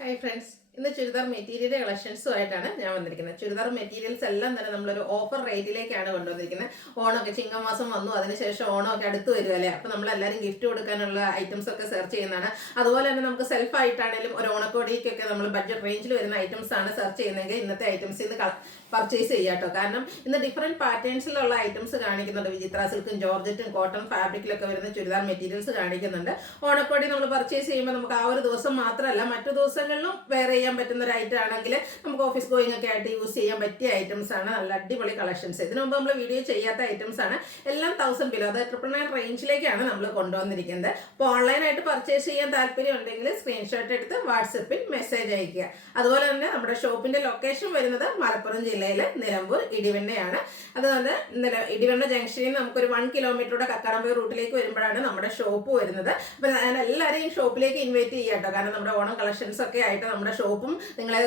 Hi friends, ഇന്ന് churidar material കളക്ഷൻസുമായിട്ടാണ് ഞാൻ വന്നിരിക്കുന്നത്. ചുരിദാർ മെറ്റീരിയൽസ് എല്ലാം തന്നെ നമ്മളൊരു ഓഫർ റേറ്റിലേക്കാണ് കൊണ്ടുവന്നിരിക്കുന്നത്. ഓണമൊക്കെ ചിങ്ങമാസം വന്നു, അതിനുശേഷം ഓണമൊക്കെ അടുത്ത് വരുമല്ലേ. അപ്പോൾ നമ്മളെല്ലാവരും ഗിഫ്റ്റ് കൊടുക്കാനുള്ള ഐറ്റംസ് ഒക്കെ സെർച്ച് ചെയ്യുന്നതാണ്. അതുപോലെ തന്നെ നമുക്ക് സെൽഫായിട്ടാണെങ്കിലും ഒരു ഓണക്കോടിക്കൊക്കെ നമ്മൾ ബഡ്ജറ്റ് റേഞ്ചിൽ വരുന്ന ഐറ്റംസ് ആണ് സെർച്ച് ചെയ്യുന്നതെങ്കിൽ ഇന്നത്തെ ഐറ്റംസ് ഇന്ന് പർച്ചേസ് ചെയ്യാം കേട്ടോ. കാരണം ഇന്ന് ഡിഫറെൻറ്റ് പാറ്റേൺസിലുള്ള ഐറ്റംസ് കാണിക്കുന്നുണ്ട്. വിചിത്ര സിൽക്കും ജോർജറ്റും കോട്ടൺ ഫാബ്രിക്കിലൊക്കെ വരുന്ന ചുരിദാർ മെറ്റീരിയൽസ് കാണിക്കുന്നുണ്ട്. ഓണക്കോടി നമ്മൾ പർച്ചേസ് ചെയ്യുമ്പോൾ നമുക്ക് ആ ഒരു ദിവസം മാത്രമല്ല മറ്റു ദിവസങ്ങളിലും വെയർ ചെയ്യാൻ പറ്റുന്ന ഒരു ഐറ്റം ആണെങ്കിൽ നമുക്ക് ഓഫീസ് ഗോയിങ് ഒക്കെ ആയിട്ട് യൂസ് ചെയ്യാൻ പറ്റിയ ഐറ്റംസ് ആണ്. നല്ല അടിപൊളി കളക്ഷൻസ്. ഇതിനു മുമ്പ് നമ്മൾ വീഡിയോ ചെയ്യാത്ത ഐറ്റംസ് ആണ്. എല്ലാം 1000 ബിലോ, അത് 999 റേഞ്ചിലേക്കാണ് നമ്മൾ കൊണ്ടുവന്നിരിക്കുന്നത്. അപ്പോൾ ഓൺലൈനായിട്ട് പർച്ചേസ് ചെയ്യാൻ താല്പര്യം ഉണ്ടെങ്കിൽ സ്ക്രീൻഷോട്ട് എടുത്ത് വാട്സപ്പിൽ മെസ്സേജ് അയക്കുക. അതുപോലെ തന്നെ നമ്മുടെ ഷോപ്പിന്റെ ലൊക്കേഷൻ വരുന്നത് മലപ്പുറം ജില്ലയിലെ നിലമ്പൂർ ഇടിവണ്ണയാണ്. അതുകൊണ്ട് ഇടിവണ്ണ ജംഗ്ഷനിൽ നമുക്കൊരു 1 കിലോമീറ്ററുടെ കക്കാടംപൊയിൽ റൂട്ടിലേക്ക് വരുമ്പോഴാണ് നമ്മുടെ ഷോപ്പ് വരുന്നത്. അപ്പോൾ ഞാൻ എല്ലാവരെയും ഷോപ്പിലേക്ക് ഇൻവൈറ്റ് ചെയ്യാം കേട്ടോ. കാരണം നമ്മുടെ ഓണം കളക്ഷൻസ് ഒക്കെ ആയിട്ട് നമ്മുടെ ഷോപ്പും നിങ്ങളെ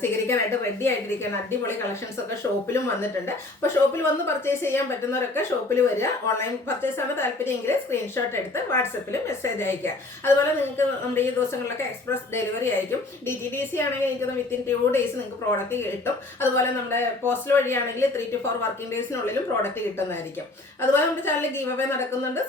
സ്വീകരിക്കാനായിട്ട് റെഡി ആയിട്ടിരിക്കുകയാണ്. അടിപൊളി കളക്ഷൻസ് ഒക്കെ ഷോപ്പിലും വന്നിട്ടുണ്ട്. അപ്പോൾ ഷോപ്പിൽ വന്ന് പർച്ചേസ് ചെയ്യാൻ പറ്റുന്നവരൊക്കെ ഷോപ്പിൽ വരിക. ഓൺലൈൻ പർച്ചേസ് ആണ് താല്പര്യമെങ്കിൽ സ്ക്രീൻഷോട്ട് എടുത്ത് വാട്സപ്പിൽ മെസ്സേജ് അയക്കുക. അതുപോലെ നിങ്ങൾക്ക് നമ്മുടെ ഈ ദിവസങ്ങളിലൊക്കെ എക്സ്പ്രസ് ഡെലിവറി ആയിരിക്കും. DTDC ആണെങ്കിൽ എനിക്ക് വിത്തിൻ 2 ഡേയ്സ് നിങ്ങൾക്ക് പ്രോഡക്റ്റ് കിട്ടും. അതുപോലെ നമ്മുടെ പോസ്റ്റൽ വഴിയാണെങ്കിൽ 3 to 4 വർക്കിംഗ് ഡേയ്സിനുള്ളിലും പ്രോഡക്റ്റ് കിട്ടുന്നതായിരിക്കും. അതുപോലെ നമ്മുടെ ചാനൽ ഗീവ് അവേ നടക്കുന്നുണ്ട്.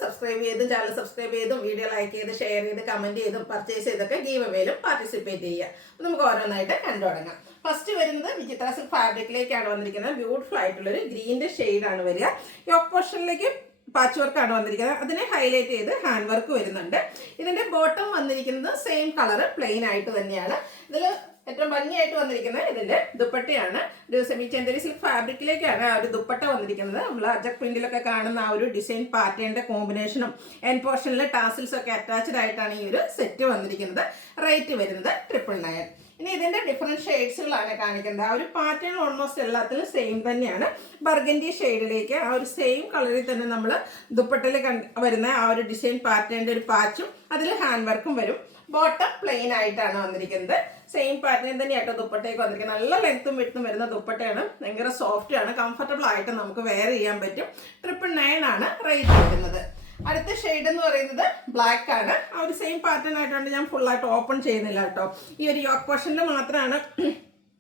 ചാനൽ സബ്സ്ക്രൈബ് ചെയ്തും വീഡിയോ ലൈക്ക് ചെയ്ത് ഷെയർ ചെയ്ത് കമന്റ് ചെയ്തും പർച്ചേസ് ചെയ്തൊക്കെ ഗീവ് അവേയിലും പാർട്ടിസിപ്പേറ്റ് ചെയ്യുക. അപ്പോൾ നമുക്ക് ഓരോന്നായിട്ട് കണ്ടു തുടങ്ങാം. ഫസ്റ്റ് വരുന്നത് വിചിത്ര സിൽക്ക് ഫാബ്രിക്കിലേക്കാണ് വന്നിരിക്കുന്നത്. ബ്യൂട്ടിഫുൾ ആയിട്ടുള്ളൊരു ഗ്രീൻ്റെ ഷെയ്ഡാണ് വരിക. യോക്ക് പോർഷനിലേക്ക് പാച്ച് വർക്കാണ് വന്നിരിക്കുന്നത്. അതിനെ ഹൈലൈറ്റ് ചെയ്ത് ഹാൻഡ് വർക്ക് വരുന്നുണ്ട്. ഇതിന്റെ ബോട്ടം വന്നിരിക്കുന്നത് സെയിം കളർ പ്ലെയിൻ ആയിട്ട് തന്നെയാണ്. ഇതിൽ ഏറ്റവും ഭംഗിയായിട്ട് വന്നിരിക്കുന്നത് ഇതിന്റെ ദുപ്പട്ടയാണ്. ഒരു സെമി ചെന്തരി സിൽക്ക് ഫാബ്രിക്കിലേക്കാണ് ആ ഒരു ദുപ്പട്ട വന്നിരിക്കുന്നത്. നമ്മൾ അജക് പ്രിന്റിലൊക്കെ കാണുന്ന ആ ഒരു ഡിസൈൻ പാറ്റേണിന്റെ കോമ്പിനേഷനും എൻ പോർഷനിലെ ടാസിൽസ് ഒക്കെ അറ്റാച്ച്ഡ് ആയിട്ടാണ് ഈ ഒരു സെറ്റ് വന്നിരിക്കുന്നത്. റേറ്റ് വരുന്നത് 999. ഇനി ഇതിന്റെ ഡിഫറെന്റ് ഷെയ്ഡ്സുകളാണ് കാണിക്കുന്നത്. ആ ഒരു പാറ്റേൺ ഓൾമോസ്റ്റ് എല്ലാത്തിലും സെയിം തന്നെയാണ്. ബർഗൻഡി ഷെയ്ഡിലേക്ക് ആ ഒരു സെയിം കളറിൽ തന്നെ നമ്മൾ ദുപ്പട്ടയിൽ വരുന്ന ആ ഒരു ഡിസൈൻ പാറ്റേണിന്റെ ഒരു പാച്ചും അതിൽ ഹാൻഡ് വർക്കും വരും. ബോട്ടം പ്ലെയിൻ ആയിട്ടാണ് വന്നിരിക്കുന്നത്. സെയിം പാറ്റേൺ തന്നെയായിട്ടോ ദുപ്പട്ടയൊക്കെ വന്നിരിക്കുന്നത്. നല്ല ലെങ്ത്തും വിഡ്ത്തും വരുന്ന ദുപ്പട്ടയാണ്. ഭയങ്കര സോഫ്റ്റ് ആണ്. കംഫർട്ടബിൾ ആയിട്ട് നമുക്ക് വെയർ ചെയ്യാൻ പറ്റും. 999 ആണ് റേറ്റ് വരുന്നത്. അടുത്ത ഷെയ്ഡ് എന്ന് പറയുന്നത് ബ്ലാക്ക് ആണ്. ആ ഒരു സെയിം പാറ്റേൺ ആയിട്ടുണ്ട്. ഞാൻ ഫുൾ ആയിട്ട് ഓപ്പൺ ചെയ്യുന്നില്ല കേട്ടോ. ഈ ഒരു യോക്ക് പോർഷനിൽ മാത്രമാണ്.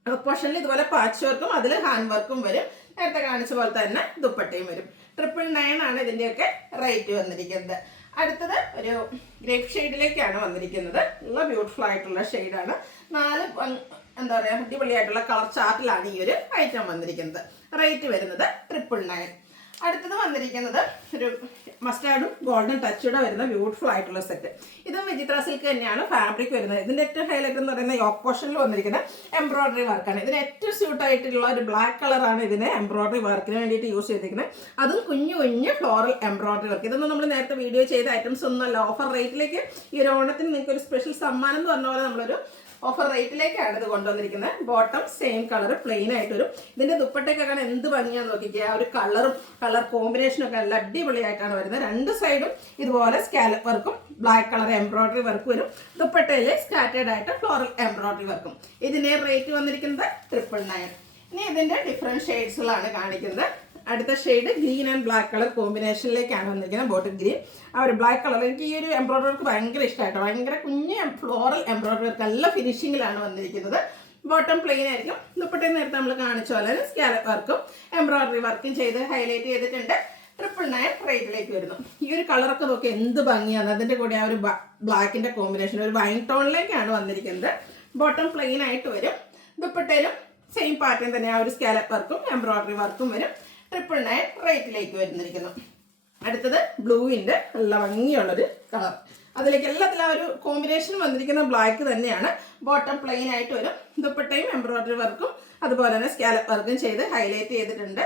യോക്ക് പോർഷനിൽ ഇതുപോലെ പാച്ച് വർക്കും അതിൽ ഹാൻഡ് വർക്കും വരും. നേരത്തെ കാണിച്ച പോലെ തന്നെ ദുപ്പട്ടയും വരും. 999 ആണ് ഇതിന്റെയൊക്കെ റേറ്റ് വന്നിരിക്കുന്നത്. അടുത്തത് ഒരു ഗ്രേപ്പ് ഷെയ്ഡിലേക്കാണ് വന്നിരിക്കുന്നത്. നല്ല ബ്യൂട്ടിഫുൾ ആയിട്ടുള്ള ഷെയ്ഡാണ്. 4 എന്താ പറയുക അടിപൊളിയായിട്ടുള്ള കളർ ചാർട്ടിലാണ് ഈ ഒരു ഐറ്റം വന്നിരിക്കുന്നത്. റേറ്റ് വരുന്നത് 999. അടുത്തത് വന്നിരിക്കുന്നത് ഒരു മസ്റ്റാർഡും ഗോൾഡൻ ടച്ചൂടെ വരുന്ന ബ്യൂട്ടിഫുൾ ആയിട്ടുള്ള സെറ്റ്. ഇതും വിചിത്ര സിൽക്ക് തന്നെയാണ് ഫാബ്രിക് വരുന്നത്. ഇതിന്റെ ഏറ്റവും ഹൈലൈറ്റ് എന്ന് പറയുന്നത് യോക്ക് പോർഷനിൽ വന്നിരിക്കുന്ന എംബ്രോയിഡറി വർക്കാണ്. ഇതിന് ഏറ്റവും സ്യൂട്ട് ആയിട്ടുള്ള ഒരു ബ്ലാക്ക് കളറാണ് ഇതിന് എംബ്രോയിഡറി വർക്കിന് വേണ്ടിയിട്ട് യൂസ് ചെയ്തിരിക്കുന്നത്. അതും കുഞ്ഞു കുഞ്ഞു ഫ്ലോറൽ എംബ്രോയിഡറി വർക്ക്. ഇതൊന്നും നമ്മൾ നേരത്തെ വീഡിയോ ചെയ്ത ഐറ്റംസ് ഒന്നുമല്ല. ഓഫർ റേറ്റിലേക്ക് ഈ ഒരു ഓണത്തിന് നിങ്ങൾക്ക് ഒരു സ്പെഷ്യൽ സമ്മാനം എന്ന് പറഞ്ഞ പോലെ നമ്മളൊരു ഓഫർ റേറ്റിലേക്കാണ് ഇത് കൊണ്ടുവന്നിരിക്കുന്നത്. ബോട്ടം സെയിം കളർ പ്ലെയിൻ ആയിട്ട് വരും. ഇതിന്റെ ദുപ്പട്ടയൊക്കെ കാണാൻ എന്ത് ഭംഗിയാന്ന് നോക്കിക്കുക. ആ ഒരു കളർ കോമ്പിനേഷനും ഒക്കെ നല്ല അടിപൊളിയായിട്ടാണ് വരുന്നത്. 2 സൈഡും ഇതുപോലെ സ്കാലപ്പ് വർക്കും ബ്ലാക്ക് കളർ എംബ്രോയിഡറി വർക്ക് വരും. ദുപ്പട്ടയിൽ സ്കാറ്റേഡ് ആയിട്ട് ഫ്ലോറൽ എംബ്രോയിഡറി വർക്കും. ഇതിന്റെ റേറ്റ് വന്നിരിക്കുന്നത് 999. ഇനി ഇതിന്റെ ഡിഫറെന്റ് ഷെയ്ഡ്സുകളാണ് കാണിക്കുന്നത്. അടുത്ത shade green and black colour കോമ്പിനേഷനിലേക്കാണ് വന്നിരിക്കുന്നത്. ബോട്ടിൽ ഗ്രീൻ ആ ഒരു ബ്ലാക്ക് കളർ. എനിക്ക് ഈ ഒരു എംബ്രോയിഡറി വർക്ക് ഭയങ്കര ഇഷ്ടമായിട്ടോ. ഭയങ്കര കുഞ്ഞ് ഫ്ലോറൽ എംബ്രോയിഡറി വർക്ക് നല്ല ഫിനിഷിങ്ങിലാണ് വന്നിരിക്കുന്നത്. ബോട്ടം പ്ലെയിൻ ആയിരിക്കും. ദുപ്പട്ടയിൽ നേരത്തെ നമ്മൾ കാണിച്ച പോലെ സ്കാലപ്പ് വർക്കും എംബ്രോയിഡറി വർക്കും ചെയ്ത് ഹൈലൈറ്റ് ചെയ്തിട്ടുണ്ട്. 999 റേറ്റിലേക്ക് വരുന്നു. ഈ ഒരു കളറൊക്കെ നോക്കി എന്ത് ഭംഗിയാണ്. അതിൻ്റെ കൂടെ ആ ഒരു ബ്ലാക്കിന്റെ കോമ്പിനേഷൻ ഒരു വൈൻ ടോണിലേക്കാണ് വന്നിരിക്കുന്നത്. ബോട്ടം പ്ലെയിൻ ആയിട്ട് വരും. ദുപ്പട്ടയിലും സെയിം പാറ്റേൺ തന്നെ ആ ഒരു സ്കാലപ്പ് വർക്കും എംബ്രോയിഡറി വർക്കും വരും. 999 റേറ്റിലേക്ക് വരുന്നിരിക്കുന്നു. അടുത്തത് ബ്ലൂവിൻ്റെ നല്ല ഭംഗിയുള്ളൊരു കളർ. അതിലേക്ക് എല്ലാത്തിലും ആ ഒരു കോമ്പിനേഷൻ വന്നിരിക്കുന്ന ബ്ലാക്ക് തന്നെയാണ്. ബോട്ടം പ്ലെയിൻ ആയിട്ട് വരും. ദുപ്പട്ടയും എംബ്രോയിഡറി വർക്കും അതുപോലെ തന്നെ സ്കാലപ്പ് വർക്കും ചെയ്ത് ഹൈലൈറ്റ് ചെയ്തിട്ടുണ്ട്.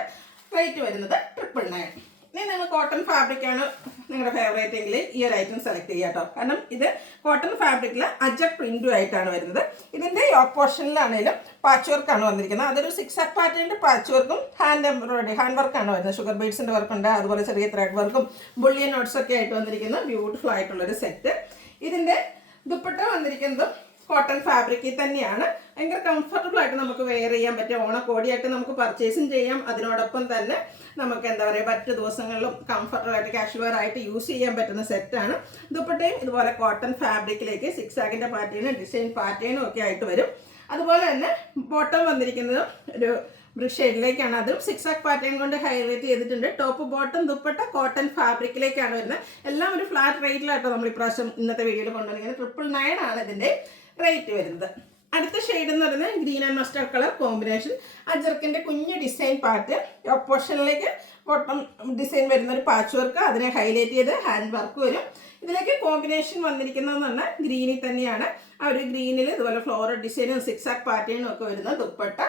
റേറ്റ് വരുന്നത് 999. ഇനി നിങ്ങൾ കോട്ടൺ ഫാബ്രിക്കാണ് നിങ്ങളുടെ ഫേവറേറ്റ് എങ്കിൽ ഈ ഒരു ഐറ്റം സെലക്ട് ചെയ്യുക കേട്ടോ. കാരണം ഇത് കോട്ടൺ ഫാബ്രിക്കിൽ അജക് പ്രിന്റും ആയിട്ടാണ് വരുന്നത്. ഇതിന്റെ യോക്ക് പോർഷനിലാണെങ്കിലും പാച്ച് വർക്കാണ് വന്നിരിക്കുന്നത്. അതൊരു 6 പാറ്റേണിന്റെ പാച്ച് വർക്കും ഹാൻഡ് വർക്കാണ് വരുന്നത്. ഷുഗർ ബീഡ്സിന്റെ വർക്കുണ്ട്. അതുപോലെ ചെറിയ ത്രെഡ് വർക്കും ബുള്ളിയൻ നോട്ട്സ് ഒക്കെ ആയിട്ട് വന്നിരിക്കുന്ന ബ്യൂട്ടിഫുൾ ആയിട്ടുള്ളൊരു സെറ്റ്. ഇതിന്റെ ദുപ്പട്ട വന്നിരിക്കുന്നതും കോട്ടൺ ഫാബ്രിക്കിൽ തന്നെയാണ്. ഭയങ്കര കംഫർട്ടബിൾ ആയിട്ട് നമുക്ക് വെയർ ചെയ്യാൻ പറ്റും. ഓണക്കോടിയായിട്ട് നമുക്ക് പർച്ചേസും ചെയ്യാം. അതിനോടൊപ്പം തന്നെ നമുക്ക് എന്താ പറയുക മറ്റു ദിവസങ്ങളിലും കംഫർട്ടബിൾ ആയിട്ട് കാഷ്വൽ വെയർ ആയിട്ട് യൂസ് ചെയ്യാൻ പറ്റുന്ന സെറ്റാണ്. ദുപ്പട്ടയും ഇതുപോലെ കോട്ടൺ ഫാബ്രിക്കിലേക്ക് സിക്സാഗിൻ്റെ പാറ്റേണും ഡിസൈൻ പാറ്റേണും ഒക്കെ ആയിട്ട് വരും. അതുപോലെ തന്നെ ബോട്ടം വന്നിരിക്കുന്നത് ഒരു ബ്രിഷ് ഷെയ്ഡിലേക്കാണ്. അതും സിക്സാക് പാറ്റേൺ കൊണ്ട് ഹൈലൈറ്റ് ചെയ്തിട്ടുണ്ട്. ടോപ്പ് ബോട്ടം ദുപ്പട്ട കോട്ടൺ ഫാബ്രിക്കിലേക്കാണ് വരുന്നത്. എല്ലാം ഒരു ഫ്ലാറ്റ് റേറ്റിലായിട്ടോ നമ്മൾ ഇപ്രാവശ്യം ഇന്നത്തെ വീഡിയോയിൽ കൊണ്ടുവന്നിരിക്കുന്നത്. 999 ആണ് ഇതിൻ്റെ റേറ്റ് വരുന്നത്. അടുത്ത ഷെയ്ഡ് എന്ന് പറയുന്നത് green and mustard colour combination. അജർക്കിൻ്റെ കുഞ്ഞ് ഡിസൈൻ പാറ്റ് പോർഷനിലേക്ക് ബോട്ടം ഡിസൈൻ വരുന്ന ഒരു പാച്ച് വർക്ക്, അതിനെ ഹൈലൈറ്റ് ചെയ്ത് ഹാൻഡ് വർക്ക് വരും. ഇതിലേക്ക് കോമ്പിനേഷൻ വന്നിരിക്കുന്നതെന്ന് പറഞ്ഞാൽ ഗ്രീനിൽ തന്നെയാണ്. ആ ഒരു ഗ്രീനിൽ ഇതുപോലെ ഫ്ലോറൽ ഡിസൈനും സിക്സാക് പാറ്റേണും ഒക്കെ വരുന്ന ദുപ്പട്ട.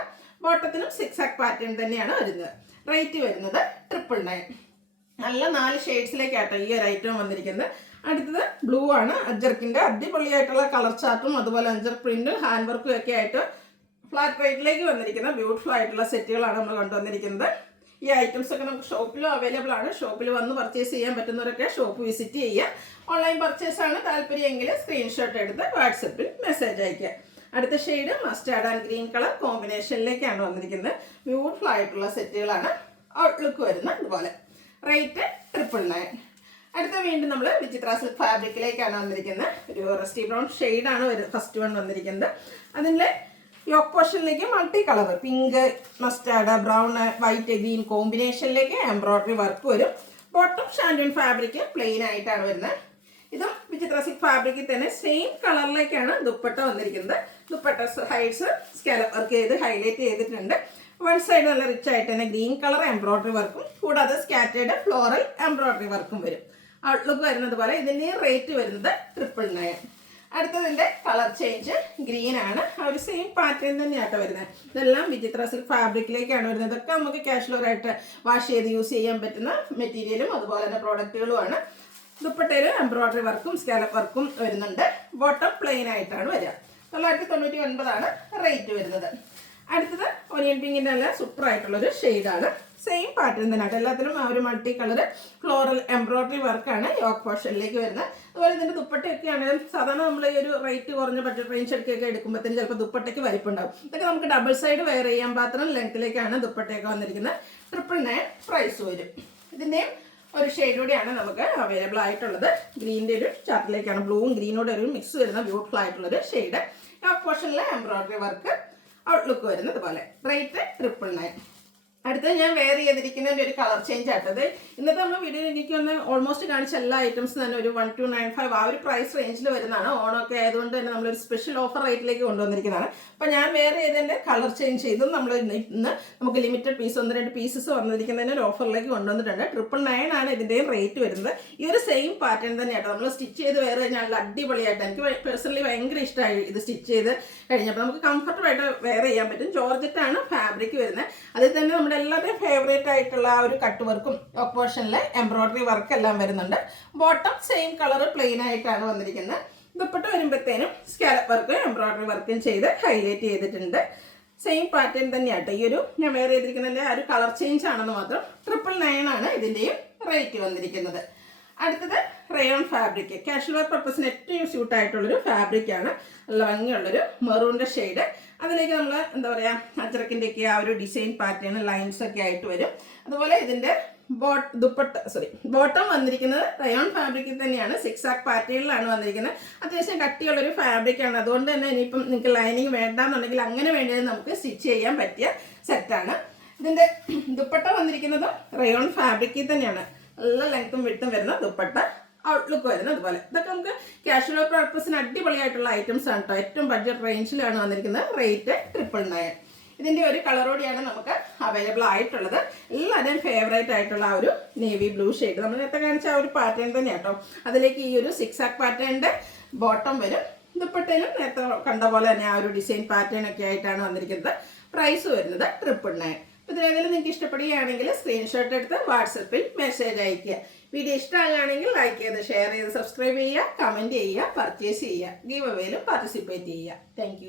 ബോട്ടത്തിനും സിക്സാക് പാറ്റേൺ തന്നെയാണ് വരുന്നത്. റേറ്റ് വരുന്നത് 999. നല്ല 4 ഷെയ്ഡ്സിലേക്കാട്ടോ ഈ ഒരു ഐറ്റം വന്നിരിക്കുന്നത്. അടുത്തത് ബ്ലൂ ആണ്. അജർക്കിൻ്റെ അടിപൊളിയായിട്ടുള്ള കളർ ചാർട്ടും അതുപോലെ അഞ്ചർ പ്രിന്റും ഹാൻഡ് വർക്കും ഒക്കെ ആയിട്ട് ഫ്ലാറ്റ് റേറ്റിലേക്ക് വന്നിരിക്കുന്ന ബ്യൂട്ടിഫുൾ ആയിട്ടുള്ള സെറ്റുകളാണ് നമ്മൾ കൊണ്ടുവന്നിരിക്കുന്നത്. ഈ ഐറ്റംസ് ഒക്കെ നമുക്ക് ഷോപ്പിലും അവൈലബിൾ ആണ്. ഷോപ്പിൽ വന്ന് പർച്ചേസ് ചെയ്യാൻ പറ്റുന്നവരൊക്കെ ഷോപ്പ് വിസിറ്റ് ചെയ്യുക. ഓൺലൈൻ പർച്ചേസ് ആണ് താല്പര്യമെങ്കിൽ സ്ക്രീൻഷോട്ട് എടുത്ത് വാട്സപ്പിൽ മെസ്സേജ് അയയ്ക്കുക. അടുത്ത shade mustard and green colour കോമ്പിനേഷനിലേക്കാണ് വന്നിരിക്കുന്നത്. ബ്യൂട്ടിഫുൾ ആയിട്ടുള്ള സെറ്റുകളാണ്. ഔട്ട്ലുക്ക് വരുന്ന ഇതുപോലെ. റേറ്റ് 999. അടുത്ത വീണ്ടും നമ്മൾ വിചിത്ര സിൽക്ക് ഫാബ്രിക്കിലേക്കാണ് വന്നിരിക്കുന്നത്. ഒരു റസ്റ്റി ബ്രൗൺ ഷെയ്ഡാണ് ഫസ്റ്റ് വൺ വന്നിരിക്കുന്നത്. അതിൻ്റെ യോക്ക് പോർഷനിലേക്ക് multi colour pink, mustard, brown, white, green കോമ്പിനേഷനിലേക്ക് എംബ്രോയ്ഡറി വർക്ക് വരും. ബോട്ടം ഷാൻഡൂൺ ഫാബ്രിക് പ്ലെയിൻ ആയിട്ടാണ് വരുന്നത്. ഇതും വിചിത്ര സിൽക്ക് ഫാബ്രിക്കിൽ തന്നെ സെയിം കളറിലേക്കാണ് ദുപ്പട്ട വന്നിരിക്കുന്നത്. ദുപ്പട്ട ഹൈഡ്സ് സ്കാലപ്പ് വർക്ക് ചെയ്ത് ഹൈലൈറ്റ് ചെയ്തിട്ടുണ്ട്. വൺ സൈഡ് നല്ല റിച്ച് ആയിട്ട് തന്നെ ഗ്രീൻ കളർ എംബ്രോയ്ഡറി വർക്കും കൂടാതെ സ്കാറ്റേഡ് ഫ്ലോറൽ എംബ്രോയ്ഡറി വർക്കും വരും. ഔട്ട്ലുക്ക് വരുന്നത് പോലെ. ഇതിൻ്റെ റേറ്റ് വരുന്നത് 999. അടുത്തതിൻ്റെ കളർ ചേഞ്ച് ഗ്രീൻ ആണ്. ആ ഒരു സെയിം പാറ്റേൺ തന്നെയാട്ടോ വരുന്നത്. ഇതെല്ലാം വിചിത്ര സിൽക്ക് ഫാബ്രിക്കിലേക്കാണ് വരുന്നത്. ഇതൊക്കെ നമുക്ക് കാഷ്വലായിട്ട് വാഷ് ചെയ്ത് യൂസ് ചെയ്യാൻ പറ്റുന്ന മെറ്റീരിയലും അതുപോലെ തന്നെ പ്രോഡക്റ്റുകളുമാണ്. ദുപ്പട്ടയിൽ എംബ്രോയ്ഡറി വർക്കും സ്കാലപ്പ് വർക്കും വരുന്നുണ്ട്. ബോട്ടം പ്ലെയിൻ ആയിട്ടാണ് വരിക. 999 ആണ് റേറ്റ് വരുന്നത്. അടുത്തത് ഒനിയൻ പിങ്കിൻ്റെ നല്ല സൂപ്പർ ആയിട്ടുള്ളൊരു ഷെയ്ഡാണ്. സെയിം പാറ്റേൺ തന്നെ. എല്ലാത്തിലും ആ ഒരു മൾട്ടി കളർ ഫ്ലോറൽ എംബ്രോയ്ഡറി വർക്കാണ് യോക്ക് പോർഷനിലേക്ക് വരുന്നത്. അതുപോലെ ഇതിൻ്റെ ദുപ്പട്ടയൊക്കെ ആണെങ്കിലും സാധാരണ നമ്മൾ ഈ ഒരു റേറ്റ് കുറഞ്ഞ ബഡ്ജറ്റ് റേഞ്ച് ഒക്കെ എടുക്കുമ്പോഴത്തേന് ചിലപ്പോൾ ദുപ്പട്ടയ്ക്ക് വലിപ്പുണ്ടാവും. ഇതൊക്കെ നമുക്ക് ഡബിൾ സൈഡ് വെയർ ചെയ്യാൻ പാത്രം ലെങ്ത്തിലേക്കാണ് ദുപ്പട്ടയൊക്കെ വന്നിരിക്കുന്നത്. 999 പ്രൈസ് വരും. ഇതിൻ്റെയും ഒരു ഷെയ്ഡ് കൂടിയാണ് നമുക്ക് അവൈലബിൾ ആയിട്ടുള്ളത്. ഗ്രീനിൻ്റെ ഒരു ചാർട്ടിലേക്കാണ്. ബ്ലൂവും ഗ്രീനോടെ ഒരു മിക്സ് വരുന്ന ബ്യൂട്ടിഫുൾ ആയിട്ടുള്ളൊരു ഷെയ്ഡ്. യോക്ക് പോർഷനിലെ എംബ്രോയ്ഡറി വർക്ക് ഔട്ട്ലുക്ക് വരുന്നത് പോലെ. റേറ്റ് 999. അടുത്ത ഞാൻ വെയർ ചെയ്തിരിക്കുന്നതിൻ്റെ ഒരു കളർ ചേഞ്ച് ആട്ടത്. ഇന്നത്തെ നമ്മൾ വീഡിയോ എനിക്ക് ഒന്ന് ഓൾമോസ്റ്റ് കാണിച്ച എല്ലാ ഐറ്റംസും തന്നെ ഒരു 1295 ആ ഒരു പ്രൈസ് റേഞ്ചിൽ വരുന്നതാണ്. ഓണമൊക്കെ ആയതുകൊണ്ട് തന്നെ നമ്മളൊരു സ്പെഷ്യൽ ഓഫർ റേറ്റിലേക്ക് കൊണ്ടുവന്നിരിക്കുന്നതാണ്. അപ്പോൾ ഞാൻ വെയർ ചെയ്തതിൻ്റെ കളർ ചേഞ്ച് ചെയ്തും നമ്മൾ ഇന്ന് നമുക്ക് ലിമിറ്റഡ് പീസ് 1-2 പീസസ് വന്നിരിക്കുന്നതിന് ഒരു ഓഫറിലേക്ക് കൊണ്ടുവന്നിട്ടുണ്ട്. 999 ആണ് ഇതിൻ്റെയും റേറ്റ് വരുന്നത്. ഈ ഒരു സെയിം പാറ്റേൺ തന്നെയാട്ടോ നമ്മൾ സ്റ്റിച്ച് ചെയ്ത് വെയർ കഴിഞ്ഞാൽ നല്ല അടിപൊളിയായിട്ട് എനിക്ക് പേഴ്സണലി ഭയങ്കര ഇഷ്ടമായി ഇത് സ്റ്റിച്ച് ചെയ്ത് കഴിഞ്ഞപ്പോൾ. നമുക്ക് കംഫർട്ടബിൾ ആയിട്ട് വെയർ ചെയ്യാൻ പറ്റും. ജോർജറ്റാണ് ഫാബ്രിക് വരുന്നത്. അതിൽ തന്നെ നമ്മുടെ എല്ലാവരുടെയും ഫേവറേറ്റ് ആയിട്ടുള്ള ആ ഒരു കട്ട് വർക്കും യോക്ക് പോർഷനിലെ എംബ്രോയ്ഡറി വർക്ക് എല്ലാം വരുന്നുണ്ട്. ബോട്ടം സെയിം കളർ പ്ലെയിൻ ആയിട്ടാണ് വന്നിരിക്കുന്നത്. ദുപ്പട്ട വരുമ്പോഴത്തേനും സ്കാലപ്പ് വർക്കും എംബ്രോയ്ഡറി വർക്കും ചെയ്ത് ഹൈലൈറ്റ് ചെയ്തിട്ടുണ്ട്. സെയിം പാറ്റേൺ തന്നെയാട്ടോ ഈ ഒരു ഞാൻ വെയർ ചെയ്തിരിക്കുന്നതിൻ്റെ ആ ഒരു കളർ ചേഞ്ച് ആണെന്ന് മാത്രം. 999 ആണ് ഇതിൻ്റെയും റേറ്റ് വന്നിരിക്കുന്നത്. അടുത്തത് റയോൺ ഫാബ്രിക്. കാഷ്വൽ വെയർ പർപ്പസിന് ഏറ്റവും സ്യൂട്ട് ആയിട്ടുള്ളൊരു ഫാബ്രിക്കാണ്. നല്ല ഭംഗിയുള്ളൊരു മെറൂണിൻ്റെ ഷെയ്ഡ്. അതിലേക്ക് നമ്മൾ എന്താ പറയുക അജറക്കിൻ്റെയൊക്കെ ആ ഒരു ഡിസൈൻ പാറ്റേൺ ലൈൻസ് ഒക്കെ ആയിട്ട് വരും. അതുപോലെ ഇതിൻ്റെ ബോട്ടം വന്നിരിക്കുന്നത് റയോൺ ഫാബ്രിക്കിൽ തന്നെയാണ്. സിക്സാക് പാറ്റേണിലാണ് വന്നിരിക്കുന്നത്. അത്യാവശ്യം കട്ടിയുള്ളൊരു ഫാബ്രിക്കാണ്. അതുകൊണ്ട് തന്നെ ഇനിയിപ്പം നിങ്ങൾക്ക് ലൈനിങ് വേണ്ടാന്നുണ്ടെങ്കിൽ അങ്ങനെ വേണ്ടത് നമുക്ക് സ്റ്റിച്ച് ചെയ്യാൻ പറ്റിയ സെറ്റാണ്. ഇതിൻ്റെ ദുപ്പട്ട വന്നിരിക്കുന്നതും റയോൺ ഫാബ്രിക്കിൽ തന്നെയാണ്. നല്ല ലെങ്ത്തും വിട്ടും വരുന്ന ദുപ്പട്ട. ഔട്ട്ലുക്ക് വരുന്നത് അതുപോലെ. ഇതൊക്കെ നമുക്ക് കാഷ്വൽ പർപ്പസിന് അടിപൊളിയായിട്ടുള്ള ഐറ്റംസ് ആണ് കേട്ടോ. ഏറ്റവും ബഡ്ജറ്റ് റേഞ്ചിലാണ് വന്നിരിക്കുന്നത്. റേറ്റ് 999. ഇതിൻ്റെ ഒരു കളറോടെയാണ് നമുക്ക് അവൈലബിൾ ആയിട്ടുള്ളത്. എല്ലാവരുടെയും ഫേവറേറ്റ് ആയിട്ടുള്ള ആ ഒരു നേവി ബ്ലൂ ഷെയ്ഡ് നമ്മൾ നേരത്തെ കാണിച്ച ആ ഒരു പാറ്റേൺ തന്നെ കേട്ടോ. അതിലേക്ക് ഈ ഒരു സിക്സാക് പാറ്റേണിൻ്റെ ബോട്ടം വരും. ദുപ്പട്ടയിലും നേരത്തെ കണ്ട പോലെ തന്നെ ആ ഒരു ഡിസൈൻ പാറ്റേൺ ഒക്കെ ആയിട്ടാണ് വന്നിരിക്കുന്നത്. പ്രൈസ് വരുന്നത് 999. ഇതിലേതെങ്കിലും നിങ്ങൾക്ക് ഇഷ്ടപ്പെടുകയാണെങ്കിൽ സ്ക്രീൻഷോട്ട് എടുത്ത് വാട്സപ്പിൽ മെസ്സേജ് അയയ്ക്കുക. വീഡിയോ ഇഷ്ടമാകുകയാണെങ്കിൽ ലൈക്ക് ചെയ്ത് ഷെയർ ചെയ്ത് സബ്സ്ക്രൈബ് ചെയ്യുക, കമൻറ്റ് ചെയ്യുക, പർച്ചേസ് ചെയ്യുക, ഗീവ് അവേയിലും പാർട്ടിസിപ്പേറ്റ് ചെയ്യുക. താങ്ക്